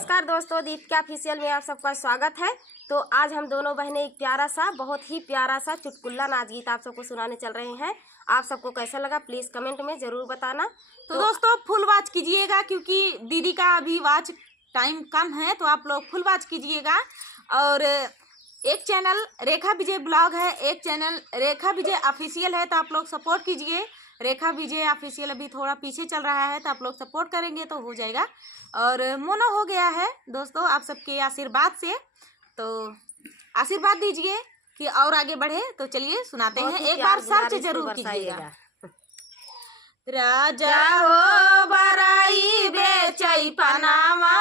नमस्कार दोस्तों, दीपिका ऑफिशियल में आप सबका स्वागत है। तो आज हम दोनों बहनें एक प्यारा सा, बहुत ही प्यारा सा चुटकुला नाच गीत आप सबको सुनाने चल रहे हैं। आप सबको कैसा लगा प्लीज़ कमेंट में ज़रूर बताना। तो दोस्तों फुल वॉच कीजिएगा क्योंकि दीदी का अभी वॉच टाइम कम है, तो आप लोग फुल वॉच कीजिएगा। और एक चैनल रेखा विजय ब्लॉग है, एक चैनल रेखा विजय ऑफिशियल है, तो आप लोग सपोर्ट कीजिए। रेखा विजय ऑफिशियल अभी थोड़ा पीछे चल रहा है, तो आप लोग सपोर्ट करेंगे तो हो जाएगा। और मोनो हो गया है दोस्तों आप सबके आशीर्वाद से, तो आशीर्वाद दीजिए कि और आगे बढ़े। तो चलिए सुनाते हैं, एक बार सर्च जरूर कीजिएगा। राजा हो बराई बेचई पनामा,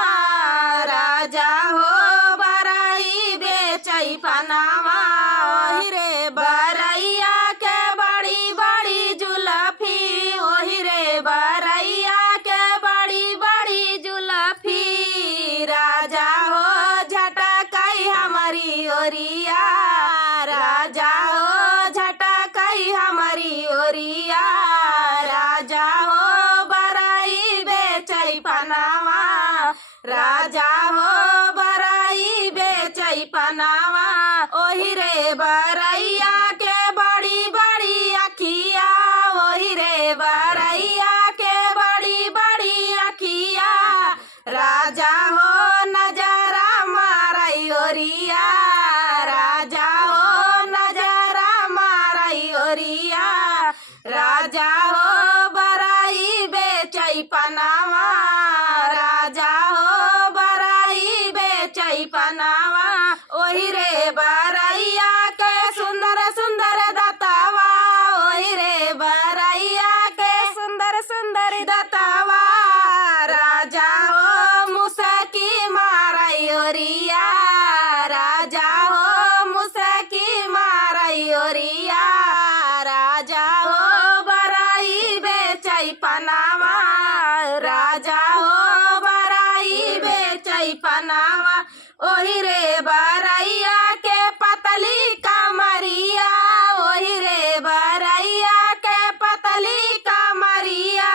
राजा हो बराई बेचई पनामा, ओही रे बरैया के बड़ी बड़ी जुलफी, ओही रे बरैया के बड़ी बड़ी जुलफी, राजा हो झटकई हमारी ओरिया, राजा हो झटकई हमारी ओरिया, राजा हो बराई बेचई पनामा, राजा हो बराई बेचई पनामा, ओही रे बरैया के बड़ी बड़ी अखिया, ओही रे बरैया के बड़ी बड़ी अखिया, राजा हो नजरा मारई ओरिया, राजा हो नजरा मारई ओरिया, राजा हो बराई बेचई पनामा, राजा हो बराई बेचई पनामा, ओही रे बरैया के सुंदर सुंदर दतवा, ओही रे बरैया के सुंदर सुंदर दतवा, राजा हो मुसकी मारई ओरिया, राजा हो मुसकी मारई ओरिया, राजा हो बराई बेचई पनामा, राजा हो बराई बेचई पनामा, ओही रे बरैया के पतली कमरिया, ओही रे बरैया के पतली कमरिया,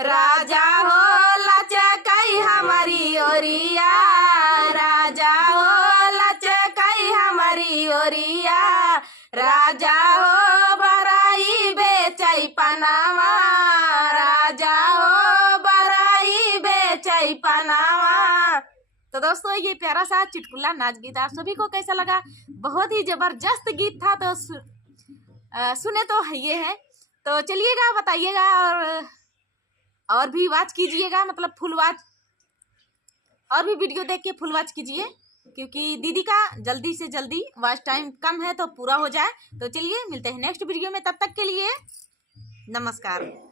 राजा हो लचकई हमारी ओरिया, राजा हो लचकई हमारी ओरिया, राजा हो बराई बेचई पनामा, राजा हो बराई बेचई पनामा। तो दोस्तों ये प्यारा सा चुटकुला नाच गीत आप सभी को कैसा लगा? बहुत ही जबरदस्त गीत था, तो सुने तो ये है। तो चलिएगा बताइएगा और भी वॉच कीजिएगा, मतलब फुल वॉच, और भी वीडियो देख के फुल वॉच कीजिए क्योंकि दीदी का जल्दी से जल्दी वॉच टाइम कम है तो पूरा हो जाए। तो चलिए मिलते हैं नेक्स्ट वीडियो में, तब तक के लिए नमस्कार।